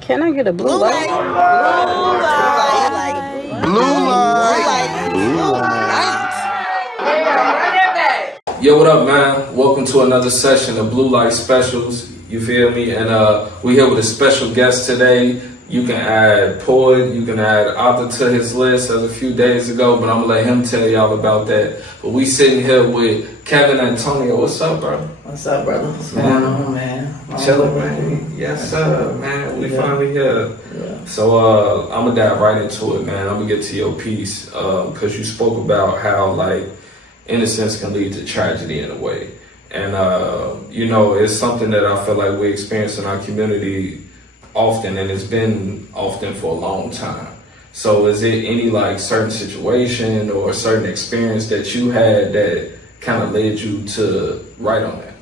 Can I get a blue light? Blue light. Yo, what up, man? Welcome to another session of Blue Light Specials. You feel me? And we here with a special guest today. You can add poet, you can add author to his list as a few days ago, but I'm gonna let him tell y'all about that. But we sitting here with Kevin Antonio. What's up, bro? What's up, brother? What's going on, man? Chillin', man. Yes, sir, man. We finally here. Yeah. So I'm gonna dive right into it, man. I'm gonna get to your piece because you spoke about how like innocence can lead to tragedy in a way, and you know, it's something that I feel like we experience in our community often, and it's been often for a long time. So is it any like certain situation or a certain experience that you had that kind of led you to write on that?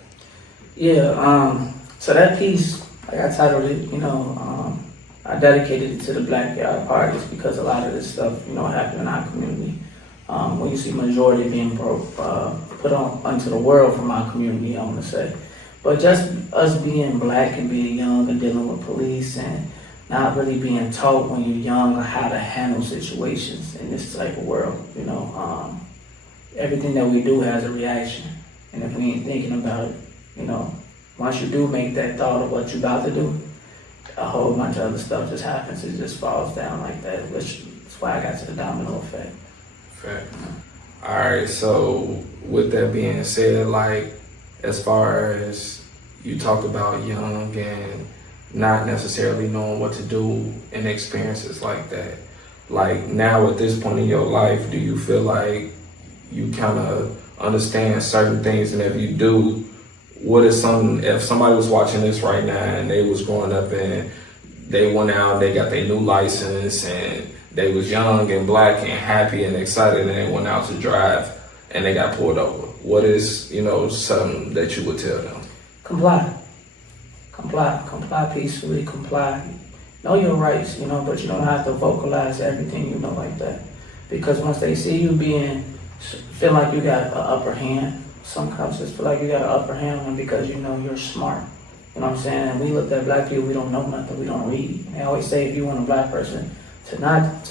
Yeah, so that piece, like I titled it, I dedicated it to the Black Yard Party just because a lot of this stuff, happened in our community. When you see majority being put on onto the world from our community, I want to say. But just us being black and being young and dealing with police and not really being taught when you're young how to handle situations in this type of world, everything that we do has a reaction. And if we ain't thinking about it, once you do make that thought of what you're about to do, a whole bunch of other stuff just happens. It just falls down like that, which is why I got to the domino effect. Fair. All right, so with that being said, like, as far as you talked about young and not necessarily knowing what to do in experiences like that, like now at this point in your life, do you feel like you kind of understand certain things? And if you do, what is if somebody was watching this right now and they was growing up and they went out, they got their new license and they was young and black and happy and excited and they went out to drive and they got pulled over, what is, something that you would tell them? Comply peacefully, comply. Know your rights, but you don't have to vocalize everything, like that. Because once they see you feel like you got an upper hand, some cops just feel like you got an upper hand on them because you're smart. You know what I'm saying? And we look at black people, we don't know nothing, we don't read. They always say if you want a black person to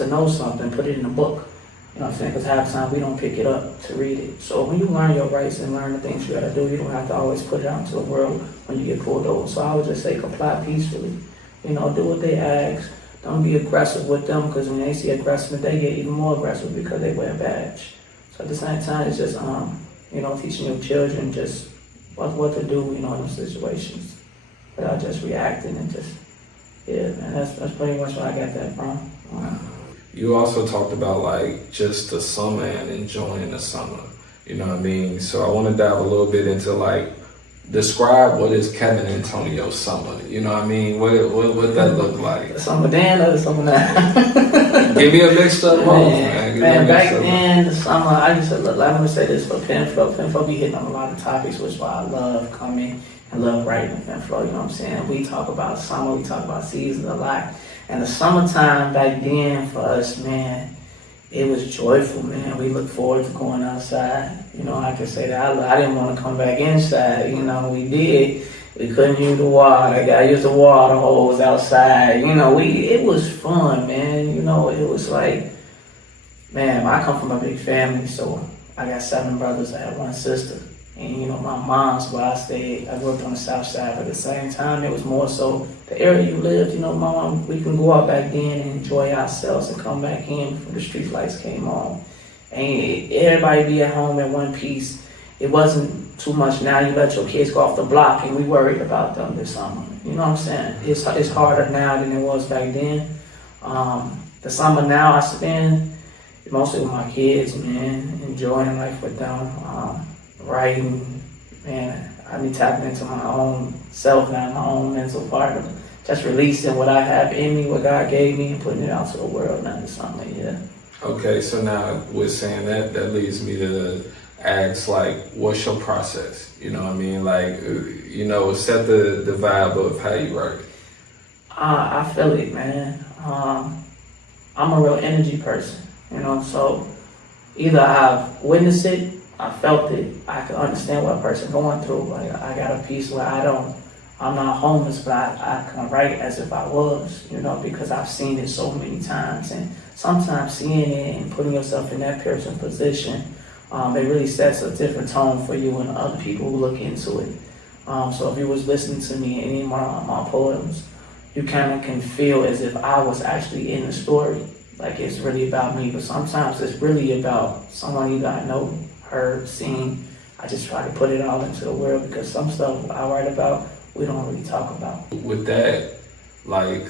know something, put it in a book. You know what I'm saying? Because half the time we don't pick it up to read it. So when you learn your rights and learn the things you gotta do, you don't have to always put it out into the world when you get pulled over. So I would just say comply peacefully. Do what they ask. Don't be aggressive with them because when they see aggressive, they get even more aggressive because they wear a badge. So at the same time, it's just teaching your children just what to do, in those situations without just reacting and just man, that's pretty much where I got that from. You also talked about like just the summer and enjoying the summer. You know what I mean? So I want to dive a little bit into like describe what is Kevin Antonio's summer. You know what I mean? What that look like? The summer then or the summer now? Give me a mixed up both, man. Back then, the summer, I used to look. I'm gonna say this for PenFlow. PenFlow be hitting on a lot of topics, which is why I love coming and love writing PenFlow. You know what I'm saying? We talk about summer, we talk about seasons a lot. And the summertime back then for us, man, it was joyful, man. We look forward to going outside. I can say that I didn't want to come back inside. We did. We couldn't use the water. I used the water hose outside. It was fun, man. It was like, man, I come from a big family, so I got 7 brothers. I had 1 sister. And, my mom's where I stayed. I grew up on the south side, but at the same time, it was more so the area you lived, Mom, we can go out back then and enjoy ourselves and come back in before the street lights came on. And everybody be at home in one piece. It wasn't too much now. You let your kids go off the block and we worried about them this summer. You know what I'm saying? It's harder now than it was back then. The summer now I spend mostly with my kids, man, enjoying life with them. Writing, man, I be tapping into my own self now, my own mental part of just releasing what I have in me, what God gave me, and putting it out to the world now this summer, yeah. Okay, so now with saying that leads me to ask, like, what's your process? You know what I mean? Like, set the vibe of how you work. I feel it, man. I'm a real energy person, so either I've witnessed it, I felt it, I can understand what a person going through. Like I got a piece where I I'm not homeless, but I can write as if I was, you know, because I've seen it so many times. And sometimes seeing it and putting yourself in that person's position, it really sets a different tone for you and other people who look into it. So if you was listening to me in any of my poems, you kind of can feel as if I was actually in the story. Like it's really about me, but sometimes it's really about someone you got know, heard, seen. I just try to put it all into the world because some stuff I write about, we don't really talk about. With that, like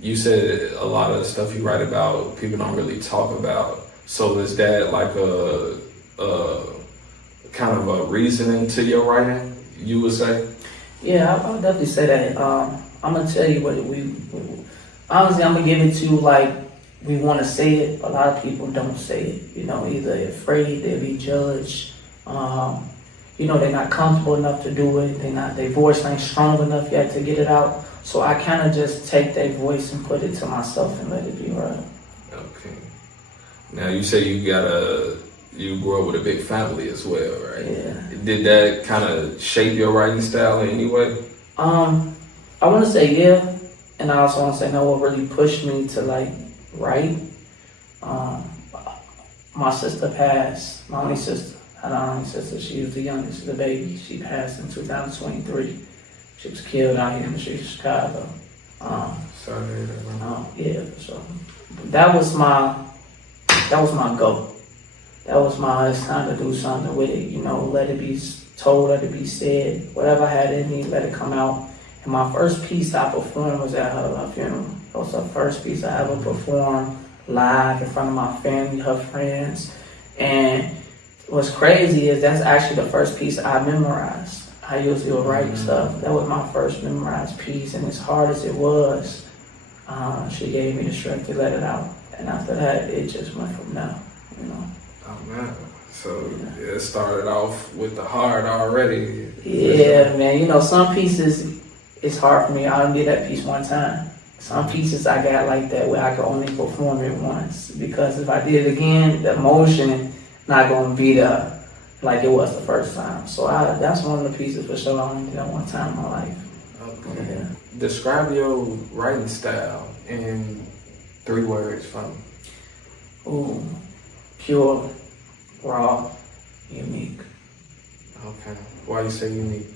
you said, a lot of the stuff you write about, people don't really talk about. So is that like a kind of a reasoning to your writing, you would say? Yeah, I would definitely say that. I'm gonna tell you what honestly, I'm gonna give it to you like we want to say it. A lot of people don't say it. You know, either they're afraid they'll be judged. You know, they're not comfortable enough to do it. Their voice ain't strong enough yet to get it out. So I kind of just take their voice and put it to myself and let it be right. Okay. Now you say you grew up with a big family as well, right? Yeah. Did that kind of shape your writing style in any way? I want to say yeah, and I also want to say no. What really pushed me to like write? My sister passed. My only sister. I had an only sister. She was the youngest, the baby. She passed in 2023. She was killed out here in the streets of Chicago. Sorry to hear that, man. Yeah. So that was my goal. That was it's time to do something with it. You know, let it be told, let it be said. Whatever I had in me, let it come out. And my first piece I performed was at her funeral. That was the first piece I ever performed live in front of my family, her friends. And what's crazy is that's actually the first piece I memorized. I usually will write stuff. That was my first memorized piece, and as hard as it was, she gave me the strength to let it out. And after that, it just went from there, you know. Oh man, so it started off with the hard already. Yeah, man. You know, some pieces it's hard for me. I only did that piece one time. Some pieces I got like that where I could only perform it once because if I did it again, the emotion not gonna be there like it was the first time. So that's one of the pieces for sure I only did that one time in my life. Okay. Yeah. Describe your writing style in 3 words for me. Ooh, pure, raw, unique. Okay. Why you say unique?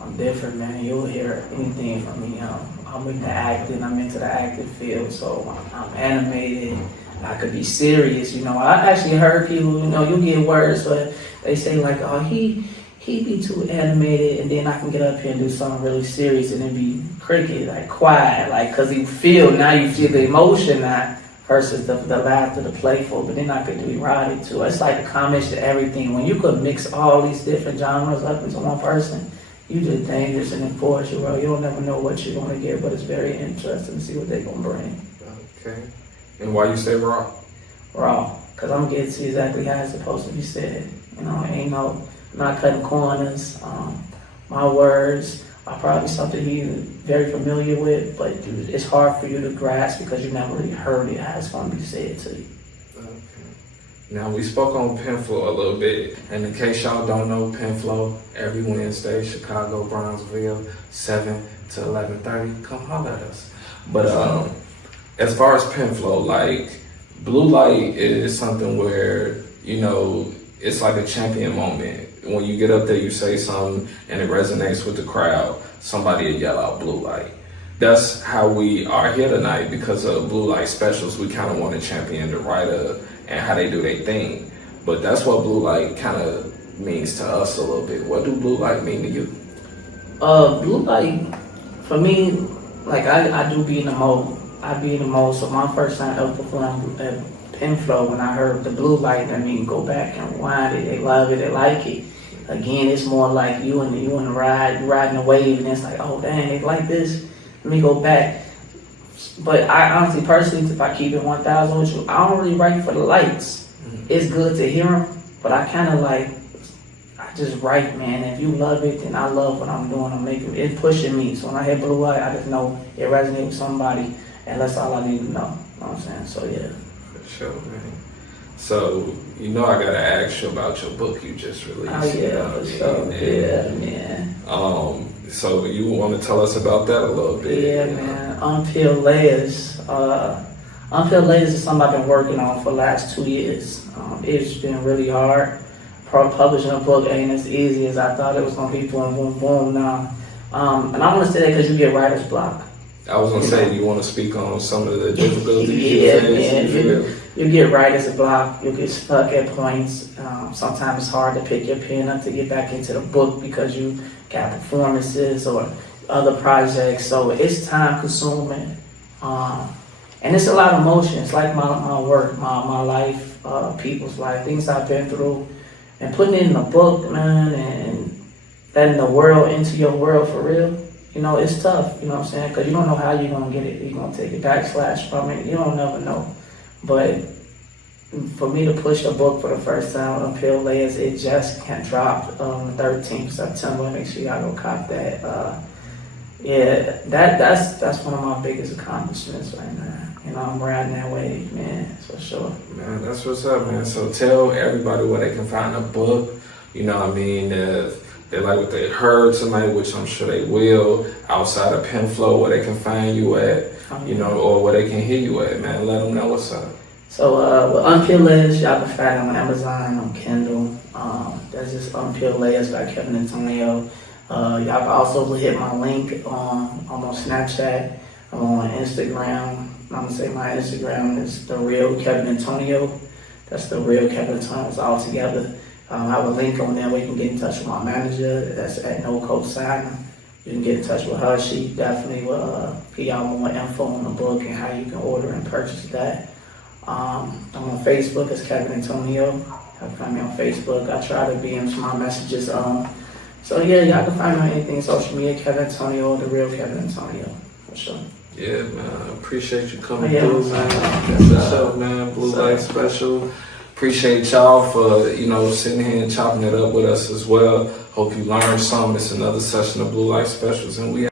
I'm different, man. You'll hear anything from me. I'm into acting. I'm into the acting field, so I'm animated. I could be serious, you know. I actually heard people, you know, you get words, but they say like, oh, he be too animated, and then I can get up here and do something really serious, and then be cricket, like quiet, like, cause you feel the emotion now versus the laughter, the playful, but then I could do erotic too. It's like a combination of everything. When you could mix all these different genres up into one person, you just dangerous in the poetry world. You don't never know what you're gonna get, but it's very interesting to see what they're gonna bring. Okay. And why you say raw? Raw, because I'm getting to see exactly how it's supposed to be said. You know, I'm not cutting corners. My words are probably something you're very familiar with, but it's hard for you to grasp because you never really heard it, how it's going to be said to you. Okay. Now, we spoke on PenFlow a little bit, and in case y'all don't know, PenFlow, every Wednesday, Chicago, Brownsville, 7 to 11:30, come holler at us. But as far as PenFlow, like, blue light is something where, you know, it's like a champion moment. When you get up there, you say something, and it resonates with the crowd, somebody will yell out blue light. That's how we are here tonight because of blue light specials. We kind of want to champion the writer and how they do their thing. But that's what blue light kind of means to us a little bit. What do blue light mean to you? Blue light, for me, like I do be in the mode. I be in the mode. So my first time ever performed at PenFlow, when I heard the blue light, I mean, go back and rewind it. They love it. They like it. Again, it's more like you in the ride, you riding a wave, and it's like, oh dang, they like this. Let me go back. But I honestly, personally, if I keep it 1,000 with you, I don't really write for the lights. It's good to hear them, but I kind of like, I just write, man. If you love it, then I love what I'm doing. I'm making it pushing me. So when I hear blue light, I just know it resonates with somebody, and that's all I need to know. You know what I'm saying? So yeah. For sure, man. So, you know, I gotta ask you about your book you just released. Oh yeah, for sure. Yeah, man. So you want to tell us about that a little bit? Yeah, man. Unpeeled layers. Unpeeled layers is something I've been working on for the last 2 years. It's been really hard. Publishing a book ain't as easy as I thought it was gonna be. Boom, boom, boom. Now, and I want to say that because you get writer's block. I was gonna say, you want to speak on some of the difficulties Yeah, you face? you get writer's block. You get stuck at points. Sometimes it's hard to pick your pen up to get back into the book because you got performances or other projects. So it's time consuming. And it's a lot of emotion. It's like my work, my life, people's life, things I've been through. And putting it in a book, man, and letting the world into your world for real, you know, it's tough, you know what I'm saying? Because you don't know how you're going to get it. You're going to take a backslash from it. You don't never know. But for me to push a book for the first time, Unpeeled Layers, it just dropped on the 13th of September. Make sure y'all go cop that. Yeah, that's one of my biggest accomplishments right now. You know, I'm riding that wave, man, for sure. Man, that's what's up, man. So tell everybody where they can find a book. You know what I mean? They like what they heard tonight, which I'm sure they will, outside of PenFlow, where they can find you at, you know, or where they can hear you at, man. Let them know what's up. So with Unpeeled Layers, y'all can find it on Amazon, on Kindle. That's just Unpeeled Layers by Kevin Antonio. Y'all can also hit my link on Snapchat. I'm on Instagram. I'm gonna say my Instagram is The Real Kevin Antonio. That's The Real Kevin Antonio. It's all together. I have a link on there where you can get in touch with my manager. That's at No Code Signer. You can get in touch with her. She definitely will give y'all more info on the book and how you can order and purchase that. I'm on Facebook as Kevin Antonio. You can find me on Facebook. I try to be into my messages. So yeah, y'all can find me on anything social media, Kevin Antonio, The Real Kevin Antonio, for sure. Yeah, man. I appreciate you coming Yeah, through, man. That's up, man. Blue Light Special. Appreciate y'all for, you know, sitting here and chopping it up with us as well. Hope you learned something. It's another session of Blue Light Specials, and we